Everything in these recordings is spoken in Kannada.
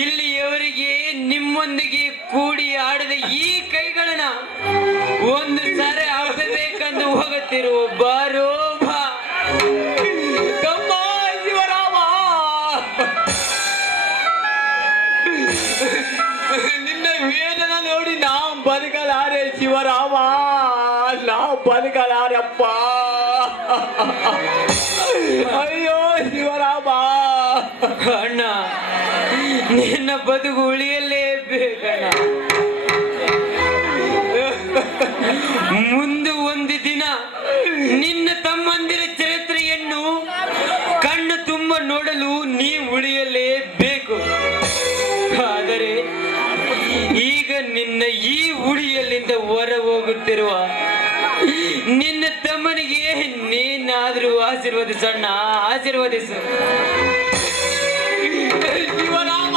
ಇಲ್ಲಿಯವರೆಗೆ ನಿಮ್ಮೊಂದಿಗೆ ಕೂಡಿ ಆಡಿದ ಈ ಕೈಗಳನ್ನ ಒಂದು ಸಾರಿ ಆಡಬೇಕೆಂದು ಹೋಗುತ್ತಿರುವ ಬಾರೋ ಬಾ ತಮ್ಮ ಶಿವರಾಮ. ನಿನ್ನ ವೇದನ ನೋಡಿ ನಾವು ಬದುಕಲಾರೆ ಶಿವರಾಮ, ನಾವು ಬದುಕಲಾರಪ್ಪ. ಅಯ್ಯೋ ಶಿವರಾಮ. ಅಣ್ಣ, ನಿನ್ನ ಬದುಕು ಉಳಿಯಲೇಬೇಕಣ್ಣ. ಮುಂದೆ ಒಂದು ದಿನ ನಿನ್ನ ತಮ್ಮಂದಿರ ಚರಿತ್ರೆಯನ್ನು ಕಣ್ಣು ತುಂಬ ನೋಡಲು ನೀ ಉಳಿಯಲೇಬೇಕು. ಆದರೆ ಈಗ ನಿನ್ನ ಈ ಉಳಿಯಲ್ಲಿಂದ ಹೊರ ಹೋಗುತ್ತಿರುವ ನಿನ್ನ ತಮ್ಮನಿಗೆ ನೀನಾದ್ರೂ ಆಶೀರ್ವದಿಸಣ್ಣ, ಆಶೀರ್ವದಿಸು. ಶಿವರಾಮ.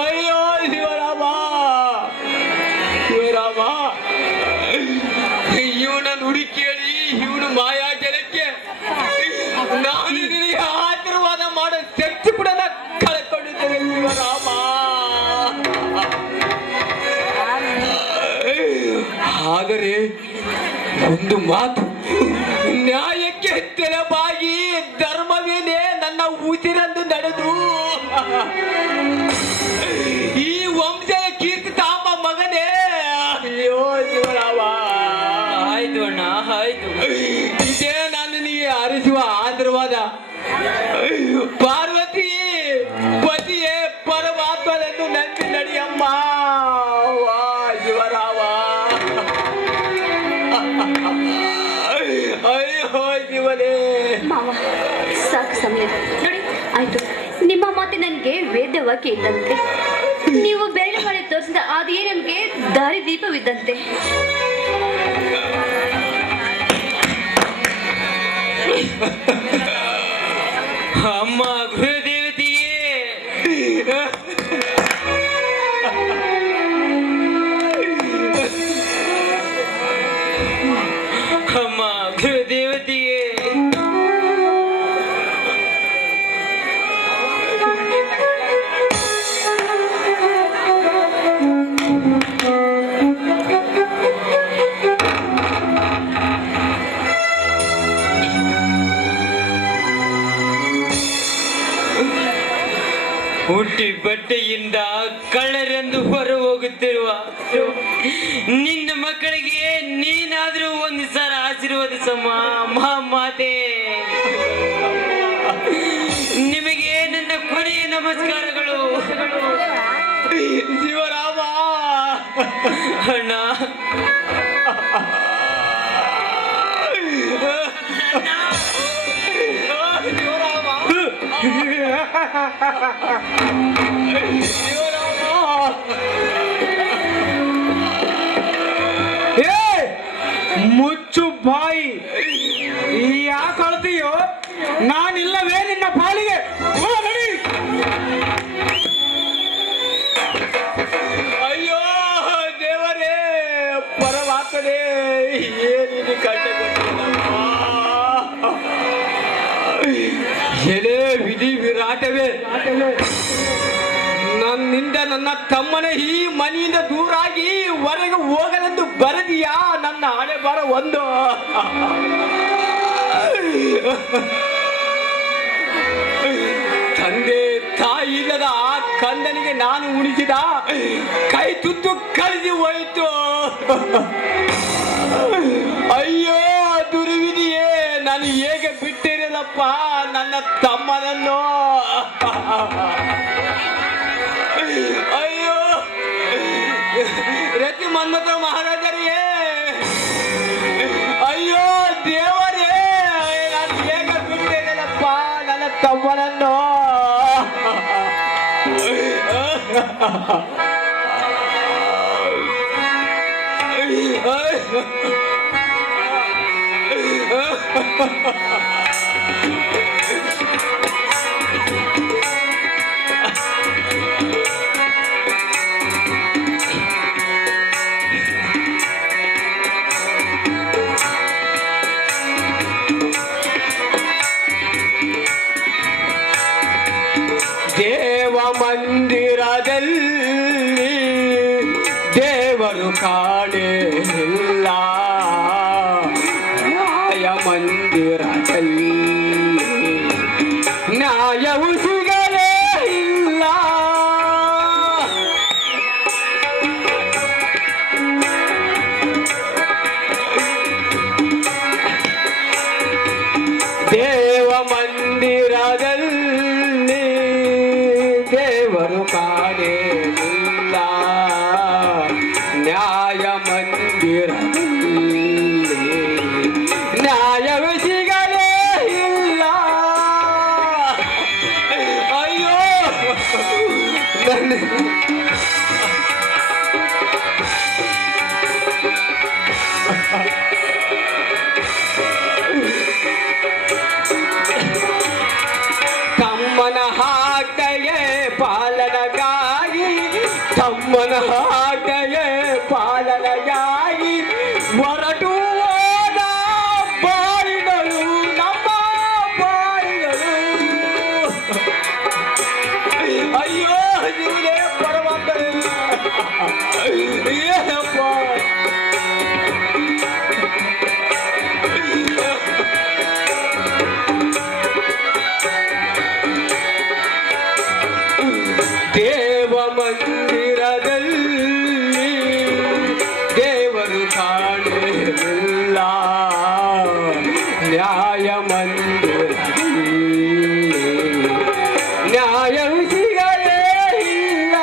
ಅಯ್ಯೋ ಶಿವರಾಮ, ಶಿವರಾಮ. ಇವನನ್ನು ಹುಡುಕೇಳಿ ಇವನು ಮಾಯಾಜಲಕ್ಕೆ ನಾನು ನಿನಗೆ ಆಶೀರ್ವಾದ ಮಾಡೋ ಶಕ್ತಿ ಕೂಡ ಕಳ್ಕೊಂಡಿದ್ದೇನೆ ಶಿವರಾಮ. ಆದರೆ ಒಂದು ಮಾತು, ನ್ಯಾಯಕ್ಕೆ ತೆರವಾಗಿ ಧರ್ಮವೇನೇ ನನ್ನ ಉಸಿರಂದು ನಡೆದು ಈ ವಂಶದ ಕೀರ್ತಿ ತಾಮ ಮಗನೇ. ಅಯ್ಯೋ ಶಿವರಾಮ. ಆಯ್ತು ಅಣ್ಣ, ಆಯ್ತು. ಇದೇ ನಾನು ನಿನಗೆ ಹರಿಸುವ ಆಶೀರ್ವಾದ. ಪಾರ್ವತಿ ಪತಿಯೇ ಪರಮಾತ್ಮನೆಂದು ನಂಬಿ ನಡಿಯಮ್ಮ. ಶಿವರಾಮ. ಅಯ್ಯೋ ಶಿವನೇ. ಸಾಕು ಸಮಯ ನೋಡಿ, ಆಯ್ತು. ನಿಮ್ಮ ಮಾತೆ ನನಗೆ ವೇದವಾಕ್ಯ ಇದ್ದಂತೆ, ನೀವು ಬೆರಳು ಮಾಡಿ ತೋರಿಸಿದ ಅದೇ ನಮಗೆ ದಾರಿ ದೀಪವಿದ್ದಂತೆ. ಅಮ್ಮ ಗುರುದೇವತೆಯೇ, ಅಮ್ಮ ಗುರುದೇವತೆಯೇ, ಹುಟ್ಟಿ ಬಟ್ಟೆಯಿಂದ ಕಳ್ಳರೆಂದು ಹೊರ ಹೋಗುತ್ತಿರುವ ನಿನ್ನ ಮಕ್ಕಳಿಗೆ ನೀನಾದ್ರೂ ಒಂದು ಸಲ ಆಶೀರ್ವದಿಸಮ್ಮ. ಮಾತೆ, ನಿಮಗೆ ನನ್ನ ಕೊನೆಯ ನಮಸ್ಕಾರಗಳು. ಶಿವರಾಮ. ಅಣ್ಣ, ಮುಚ್ಚು ಬಾಯಿ. ಯಾಕೆ ಅಳ್ತೀಯೋ? ನಾನಿಲ್ಲವೇ ನಿನ್ನ ಪಾಲಿಗೆ? ಅಯ್ಯೋ ದೇವರೇ, ಪರಮಾತ್ಮನೇ, ಏನಿದೆ ಕಂಡು ಕೊಟ್ಟಿಲ್ಲಪ್ಪ. ಎಲೆ ವಿಧಿ ವಿರಾಟವೇ, ನನ್ನಿಂದ ನನ್ನ ತಮ್ಮನೇ ಈ ಮನೆಯಿಂದ ದೂರಾಗಿ ಹೊರಗೆ ಹೋಗಲೆಂದು ಬರದಿಯಾ? ನನ್ನ ಹಣೆ ಬರ ಒಂದು. ತಂದೆ ತಾಯಿ ಇಲ್ಲದ ಆ ಕಂದನಿಗೆ ನಾನು ಉಣಿಸಿದ ಕೈ ತುತ್ತು ಕಳೆದು ಹೋಯಿತು. ಅಯ್ಯೋ ದುರ್ವಿಧಿಯೇ, ನಾನು ಹೇಗೆ ಬಿಟ್ಟಿರಲಪ್ಪ ನನ್ನ ತಮ್ಮನನ್ನು. ಅಯ್ಯೋ ರತಿ ಮನ್ಮಥ ಮಹಾರಾಜರೇ, ಅಯ್ಯೋ ದೇವರೇ, ನಾನು ಹೇಗೆ ಬಿಟ್ಟಿರಲಪ್ಪ ನನ್ನ ತಮ್ಮನನ್ನು. ದೇವರು ಕಾಣೆಯಿಲ್ಲ ನ್ಯಾಯ ಮಂದಿರದಲ್ಲಿ ನ್ಯಾಯವು ಸಿಗಲೇ ಇಲ್ಲ. ದೇವ ಮಂದಿರದಲ್ಲಿ ದೇವರು ಕಾಣೆಯಿಲ್ಲ ನ್ಯಾಯ ಮಂದಿರದಲ್ಲಿ ನ್ಯಾಯವೇ ಸಿಗಲೇ ಇಲ್ಲ. ಅಯ್ಯೋ ತಮ್ಮನ ಹಾಟೆಯೇ ಪಾಲನಗಾಗಿ ತಮ್ಮನ ಹಾಟೆಯೇ ಪಾಲನಗಾಗಿ ಹೊರಟು ಹೋದ ಬಾಳಿಗಳು ನಮ್ಮ ಬಾಳಿಗಳು. ಅಯ್ಯೋ ನೀವೇ ಪರಮಾತ್ಮನೇ ಏನಪ್ಪ ದೇವ ಮಂದಿರದಲ್ಲಿ ದೇವರು ಕಾಣೆಯಿಲ್ಲ ನ್ಯಾಯ ಮಂದಿರದಲ್ಲಿ ನ್ಯಾಯವು ಸಿಗಲೇ ಇಲ್ಲ.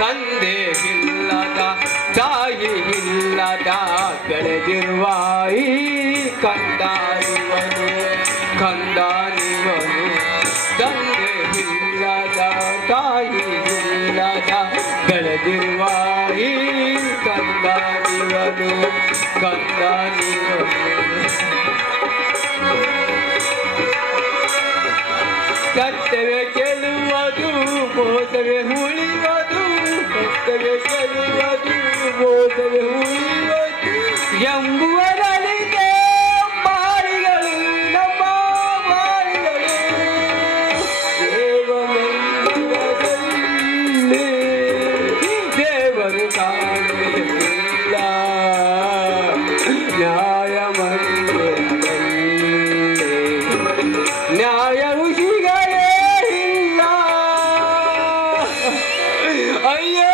ತಂದೆ ಇಲ್ಲದ ತಾಯಿ ಇಲ್ಲದ ಬೆಳೆದಿರುವ ಈ ಕಂದಾನಿವನು ಕಂದಾನಿವನು. ತಂದೆ ಇಲ್ಲದ ತಾಯಿ ಇಲ್ಲದ ಬೆಳೆದಿರುವ ಈ ಕಂದಾನಿವನು ಕಂದಾನಿವನು. ಸತ್ಯವೇ ಗೆಲ್ಲುವುದು ಮೋಸವೇ ಉಳಿಯುವುದು ಸತ್ಯವೇ ಗೆಲ್ಲುವುದು ಮೋಸವೇ ಉಳಿಯುವುದು ಎಂಬುವರಲ್ಲಿದೆ ಬಾಳಿಗಳು ನಮ್ಮ ಬಾಳಿಗಳು. ದೇವ ಮಂದಿರದಲ್ಲಿ ದೇವರು ಕಾಣೆಯಿಲ್ಲ ನ್ಯಾಯ ಮಂದಿರದಲ್ಲಿ ನ್ಯಾಯವು ಸಿಗಲೇ ಇಲ್ಲ. ಅಯ್ಯೋ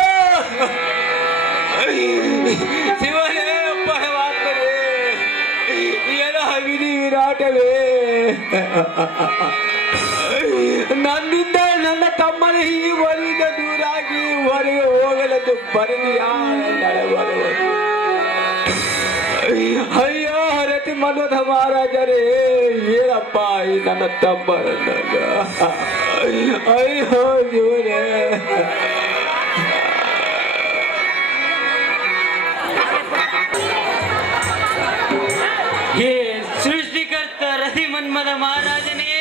ಶಿವನೇ ಪರಮಾತ್ಮನೇ ಏನ ವಿಧಿ ವಿರಾಟವೇ. ನನ್ನಿಂದ ನನ್ನ ತಮ್ಮನ ಈ ವರಿಂದ ದೂರಾಗಿ ಹೊರಗೆ ಹೋಗಲೆಂದು ಬರಲಿಯಾ ನಡೆಬರುವುದು. ಅಯ್ಯೋ ಹರತಿ ಮನ್ಮಥ ಮಹಾರಾಜರೇ ಏನಪ್ಪ ಈ ನನ್ನ ತಮ್ಮರನ್ನ. ಅಯ್ಯೋ ಜೀವನೇ ಹೇ ಸೃಷ್ಟಿಕರ್ತ ರತಿ ಮನ್ಮಥ ಮಹಾರಾಜನೇ,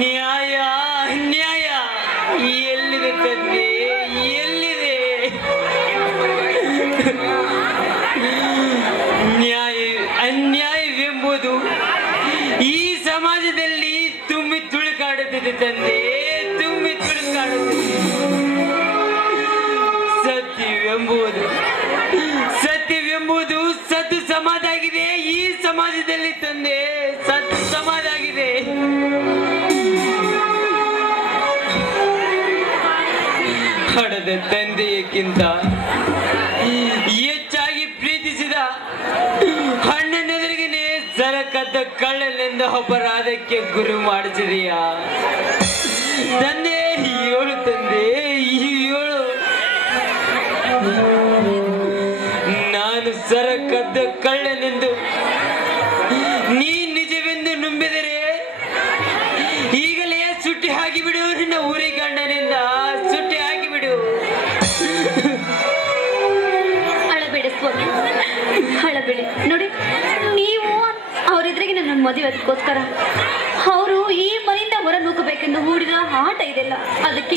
ನ್ಯಾಯ ನ್ಯಾಯ ಎಲ್ಲಿದೆ ತಂದೆ ಎಲ್ಲಿದೆ? ನ್ಯಾಯ ಅನ್ಯಾಯವೆಂಬುದು ಈ ಸಮಾಜದಲ್ಲಿ ತುಂಬಿ ತುಳುಕಾಡುತ್ತಿದೆ ತಂದೆ, ತುಂಬಿ ತುಳುಕಾಡುತ್ತಿದೆ. ಸತ್ಯವೆಂಬುದು ಸತ್ತು ಸಮಾಜ ಆಗಿದೆ ಈ ಸಮಾಜದಲ್ಲಿ ತಂದೆ, ಸತ್ತು ಸಮಾಜ ಆಗಿದೆ. ಹಣದ ತಂದೆಯಕ್ಕಿಂತ ಹೆಚ್ಚಾಗಿ ಪ್ರೀತಿಸಿದ ಅಣ್ಣನೆದುರಿಗೇನೆ ಸರಕದ್ದ ಕಳ್ಳನೆಂದು ಅಪರಾಧಕ್ಕೆ ಗುರು ಮಾಡಿಸಿದೆಯಾ ತಂದೆ? ಏಳು ತಂದೆ ಏಳು. ನಾನು ಸರಕದ್ದ ಕಳ್ಳನೆಂದು ನೀ ನಿಜವೆಂದು ನಂಬಿದರೆ ಈಗಲೇ ಸುಟ್ಟಿ ಹಾಕಿಬಿಡು, ನಿನ್ನ ಊರಿ ಗಂಡನಿಂದ ಸುಟ್ಟಿ ಹಾಕಿಬಿಡು. ಅಳಬೇಡ ಸ್ವಾಮಿ, ಅಳಬೇಡಿ. ನೋಡಿ, ನೀವು ಅವರಿದ್ರಿಗೆ ನನ್ನ ಮದುವೆ ಅದಕ್ಕೋಸ್ಕರ ಅವರು ಈ ಮನೆಯಿಂದ ಹೊರ ನೂಕಬೇಕೆಂದು ಹೂಡಿದ ಆಟ ಇದೆಲ್ಲ. ಅದಕ್ಕೆ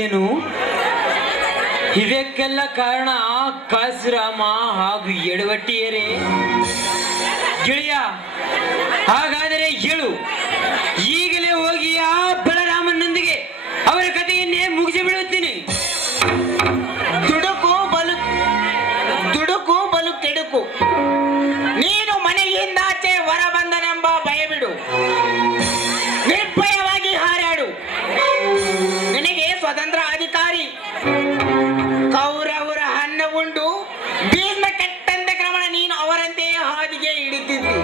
ಏನು ಇದಕ್ಕೆಲ್ಲ ಕಾರಣ ಕಾಸುರಾಮ ಹಾಗೂ ಎಡವಟ್ಟಿಯರೇ? ಗೆಳೆಯ, ಹಾಗಾದರೆ ಹೇಳು, ಈಗಲೇ ಹೋಗಿ ಆ ಬಲರಾಮನೊಂದಿಗೆ ಅವರ ಕಥೆಯನ್ನೇ ಮುಗಿಸಿ ಬಿಡುತ್ತೀನಿ. ದುಡುಕು ಬಲು ಕೆಡುಕು. ನೀನು ಮನೆಯಿಂದಾಚೆ ಹೊರ ಬಂದನೆಂಬ ಭಯ ಬಿಡು. ನಿರ್ಭಯವಾಗಿ ಹಾರಾಡು. ನಿನಗೆ ಸ್ವತಂತ್ರ ಅಧಿಕಾರಿ. ಕೌರವರ ಅನ್ನ ಉಂಡು ಭೀಷ್ಮ ಕೆಟ್ಟಂತೆ ಕ್ರಮಣ ನೀನು ಅವರಂತೆಯೇ ಹಾದಿಗೆ ಹಿಡಿತಿದ್ದಿ.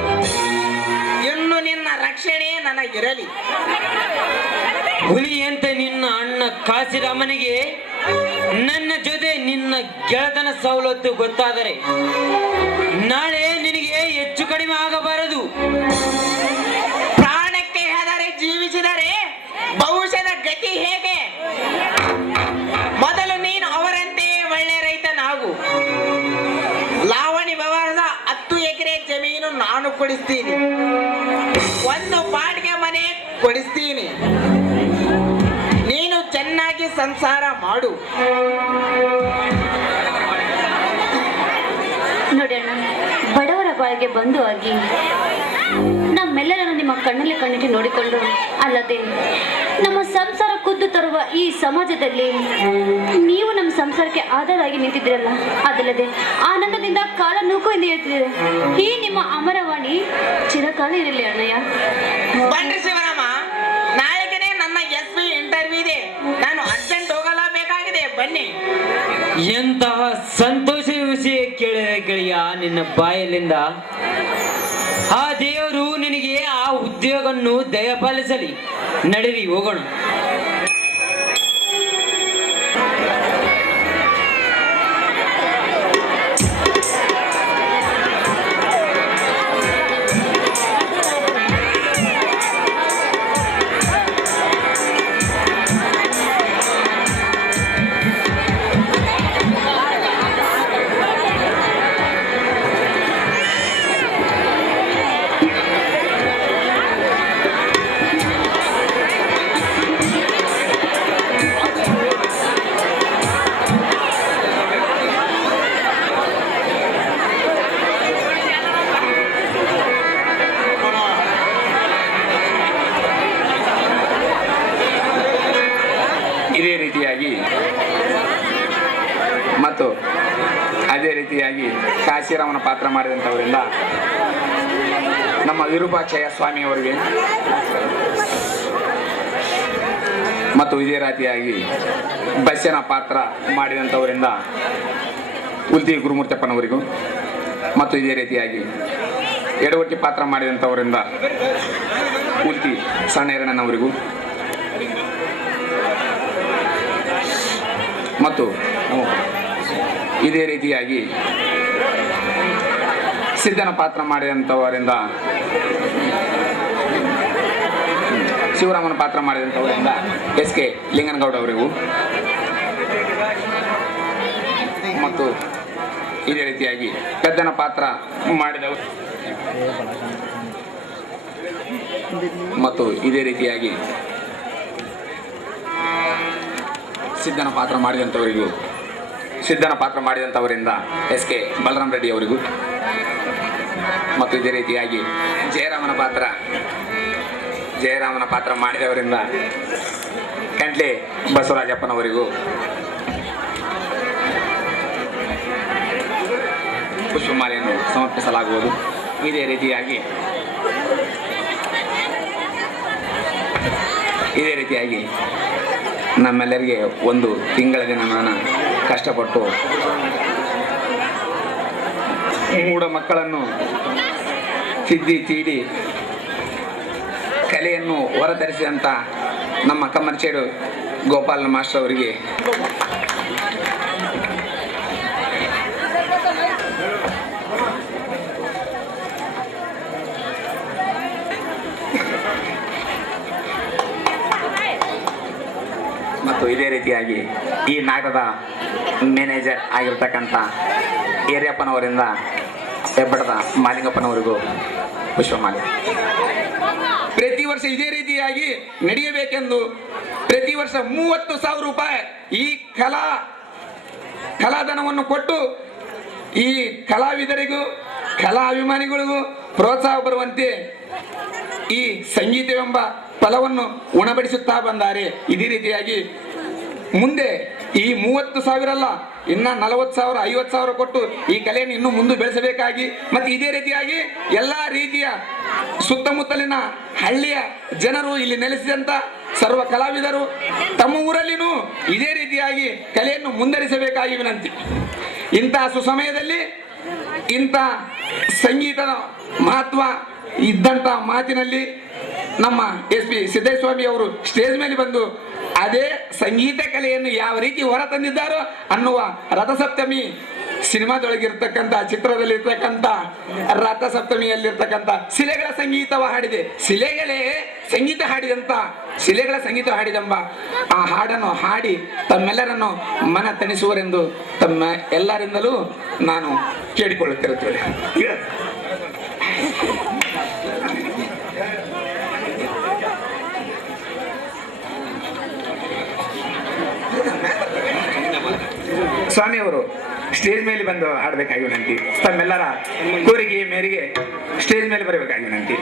ಇನ್ನು ನಿನ್ನ ರಕ್ಷಣೆ ನನಗಿರಲಿ. ಹುಲಿಯಂತೆ ನಿನ್ನ ಅಣ್ಣ ಕಾಸಿರಾಮನಿಗೆ ನನ್ನ ಜೊತೆ ನಿನ್ನ ಗೆಳತನ ಸವಲತ್ತು ಗೊತ್ತಾದರೆ ನಾಳೆ ನಿನಗೆ ಹೆಚ್ಚು ಕಡಿಮೆ ಆಗಬಾರದು. ಪ್ರಾಣಕ್ಕೆ ಹೆದರಿ ಜೀವಿಸಿದರೆ ಭವಿಷ್ಯದ ಗತಿ ಹೇಗೆ? ಮೊದಲು ನೀನು ಅವರಂತೆಯೇ ಒಳ್ಳೆ ರೈತನಾಗು. ಲಾವಣಿ ವ್ಯವಹಾರದ 10 ಎಕರೆ ಜಮೀನು ನಾನು ಕೊಡಿಸ್ತೀನಿ. 1 ಬಾಡಿಗೆ ಮನೆ ಕೊಡಿಸ್ತೀನಿ. ನೀನು ಚೆನ್ನಾಗಿ ಸಂಸಾರ ಮಾಡು. ನೋಡಿ ಅಣ್ಣ, ಬಡವರ ಬಾಳಿಗೆ ಬಂಧು ಆಗಿ ನಮ್ಮೆಲ್ಲರನ್ನು ನಿಮ್ಮ ಕಣ್ಣಲ್ಲಿ ಕಣ್ಣಿಟ್ಟು ನೋಡಿಕೊಂಡು, ಅಲ್ಲದೆ ನಮ್ಮ ಸಂಸಾರ ಖುದ್ದು ತರುವ ಈ ಸಮಾಜದಲ್ಲಿ ನೀವು ನಮ್ಮ ಸಂಸಾರಕ್ಕೆ ಆಧಾರವಾಗಿ ನಿಂತಿದ್ದೀರಲ್ಲ, ಅದಲ್ಲದೆ ಆನಂದದಿಂದ ಕಾಲ ನೂಕು ಎಂದು ಹೇಳ್ತಿದ್ದೀರ. ಈ ನಿಮ್ಮ ಅಮರವಾಣಿ ಚಿರಕಾಲ ಇರಲಿ ಅಣ್ಣಯ್ಯ. ಬನ್ರಿ ಶಿವರಾಮ, ನಾಳೆಗೆ ನನ್ನ SP ಇಂಟರ್ವ್ಯೂ ಇದೆ. ನಾನು ಅರ್ಜೆಂಟ್ ಹೋಗಲೇಬೇಕಾಗಿದೆ. ಬನ್ನಿ. ಎಂತಹ ಸಂತೋಷ ವಿಷಯ ಕೇಳಿದೆ ಗೆಳೆಯ ನಿನ್ನ ಬಾಯಲ್ಲಿಂದ. ಆ ದೇವರು ನಿನಗೆ ಆ ಉದ್ಯೋಗವನ್ನು ದಯಪಾಲಿಸಲಿ. ನಡೀರಿ, ಹೋಗೋಣ. ಇದೇ ರೀತಿಯಾಗಿ ಮತ್ತು ಅದೇ ರೀತಿಯಾಗಿ ಕಾಶಿರಾಮನ ಪಾತ್ರ ಮಾಡಿದಂಥವರಿಂದ ನಮ್ಮ ವಿರೂಪಾಕ್ಷಯ್ಯ ಸ್ವಾಮಿಯವರಿಗೆ ಮತ್ತು ಇದೇ ರೀತಿಯಾಗಿ ಬಸ್ಸನ ಪಾತ್ರ ಮಾಡಿದಂಥವರಿಂದ ಉಲ್ತಿ ಗುರುಮೂರ್ತಪ್ಪನವರಿಗೂ ಮತ್ತು ಇದೇ ರೀತಿಯಾಗಿ ಎಡವಟ್ಟಿ ಪಾತ್ರ ಮಾಡಿದಂಥವರಿಂದ ಉಲ್ತಿ ಸಣ್ಣಯ್ಯನವರಿಗೂ ಮತ್ತು ಇದೇ ರೀತಿಯಾಗಿ ಸಿದ್ಧನ ಪಾತ್ರ ಮಾಡಿದಂಥವರಿಂದ ಶಿವರಾಮನ ಪಾತ್ರ ಮಾಡಿದಂಥವರಿಂದ SK ಲಿಂಗನಗೌಡ ಅವರಿಗೂ ಮತ್ತು ಇದೇ ರೀತಿಯಾಗಿ ಪೆದ್ದನ ಪಾತ್ರ ಮಾಡಿದವರು ಮತ್ತು ಇದೇ ರೀತಿಯಾಗಿ ಸಿದ್ಧನ ಪಾತ್ರ ಮಾಡಿದಂಥವರಿಂದ SK ಬಲರಾಮ್ ರೆಡ್ಡಿ ಅವರಿಗೂ ಮತ್ತು ಇದೇ ರೀತಿಯಾಗಿ ಜಯರಾಮನ ಪಾತ್ರ ಮಾಡಿದವರಿಂದ ಕಂಟ್ಲೆ ಬಸವರಾಜಪ್ಪನವರಿಗೂ ಪುಷ್ಪಮಾಲೆಯನ್ನು ಸಮರ್ಪಿಸಲಾಗುವುದು. ಇದೇ ರೀತಿಯಾಗಿ ನಮ್ಮೆಲ್ಲರಿಗೆ ಒಂದು ತಿಂಗಳ ದಿನ ನಾನು ಕಷ್ಟಪಟ್ಟು ಮೂಢ ಮಕ್ಕಳನ್ನು ತಿದ್ದಿ ತೀಡಿ ಕಲೆಯನ್ನು ಹೊರತರಿಸಿದಂಥ ನಮ್ಮ ಕಮ್ಮರ್ಚೇಡು ಗೋಪಾಲನ ಮಾಸ್ಟರ್ ಅವರಿಗೆ ಮತ್ತು ಇದೇ ರೀತಿಯಾಗಿ ಈ ನಾಟಕದ ಮ್ಯಾನೇಜರ್ ಆಗಿರ್ತಕ್ಕಂಥ ಏರಿಯಪ್ಪನವರಿಂದ ಹೆಬ್ಬಡದ ಮಾಲಿಂಗಪ್ಪನವರಿಗೂ ಪುಷ್ಪಮಾಲೆ. ಪ್ರತಿ ವರ್ಷ ಇದೇ ರೀತಿಯಾಗಿ ನಡೆಯಬೇಕೆಂದು ಪ್ರತಿ ವರ್ಷ 30,000 ರೂಪಾಯಿ ಈ ಕಲಾಧನವನ್ನು ಕೊಟ್ಟು ಈ ಕಲಾವಿದರಿಗೂ ಕಲಾ ಅಭಿಮಾನಿಗಳಿಗೂ ಪ್ರೋತ್ಸಾಹ ಬರುವಂತೆ ಈ ಸಂಗೀತವೆಂಬ ಫಲವನ್ನು ಉಣಬಡಿಸುತ್ತಾ ಬಂದಾರೆ. ಇದೇ ರೀತಿಯಾಗಿ ಮುಂದೆ ಈ 30,000 ಅಲ್ಲ, ಇನ್ನ 40,000 50,000 ಕೊಟ್ಟು ಈ ಕಲೆಯನ್ನು ಇನ್ನೂ ಮುಂದೆ ಬೆಳೆಸಬೇಕಾಗಿ, ಮತ್ತೆ ಇದೇ ರೀತಿಯಾಗಿ ಎಲ್ಲಾ ರೀತಿಯ ಸುತ್ತಮುತ್ತಲಿನ ಹಳ್ಳಿಯ ಜನರು, ಇಲ್ಲಿ ನೆಲೆಸಿದಂತ ಸರ್ವ ಕಲಾವಿದರು ತಮ್ಮ ಊರಲ್ಲಿನೂ ಇದೇ ರೀತಿಯಾಗಿ ಕಲೆಯನ್ನು ಮುಂದರಿಸಬೇಕಾಗಿ ವಿನಂತಿ. ಇಂತಹ ಸುಸಮಯದಲ್ಲಿ ಇಂಥ ಸಂಗೀತದ ಮಹತ್ವ ಇದ್ದಂತ ಮಾತಿನಲ್ಲಿ ನಮ್ಮ SP ಸಿದ್ದೇಶ್ವಾಮಿ ಅವರು ಸ್ಟೇಜ್ ಮೇಲೆ ಬಂದು ಅದೇ ಸಂಗೀತ ಕಲೆಯನ್ನು ಯಾವ ರೀತಿ ಹೊರ ತಂದಿದ್ದಾರೋ ಅನ್ನುವ ರಥಸಪ್ತಮಿ ಸಿನಿಮಾದೊಳಗಿರ್ತಕ್ಕಂಥ ಚಿತ್ರದಲ್ಲಿರ್ತಕ್ಕಂಥ ರಥಸಪ್ತಮಿಯಲ್ಲಿರ್ತಕ್ಕಂಥ ಶಿಲೆಗಳ ಸಂಗೀತವ ಹಾಡಿದೆ. ಶಿಲೆಗಳೇ ಸಂಗೀತ ಹಾಡಿದಂತ ಶಿಲೆಗಳ ಸಂಗೀತ ಹಾಡಿದೆಂಬ ಆ ಹಾಡನ್ನು ಹಾಡಿ ತಮ್ಮೆಲ್ಲರನ್ನು ಮನ ತಣಿಸುವರೆಂದು ತಮ್ಮ ಎಲ್ಲರಿಂದಲೂ ನಾನು ಕೇಳಿಕೊಳ್ಳುತ್ತಿರುತ್ತೇನೆ. ಸ್ವಾಮಿಯವರು ಸ್ಟೇಜ್ ಮೇಲೆ ಬಂದು ಹಾಡಬೇಕಾಗಿ ವಿನಂತಿ. ತಮ್ಮೆಲ್ಲರ ಕೋರಿಕೆಯ ಮೇರೆಗೆ ಸ್ಟೇಜ್ ಮೇಲೆ ಬರಬೇಕಾಗಿ ವಿನಂತಿ.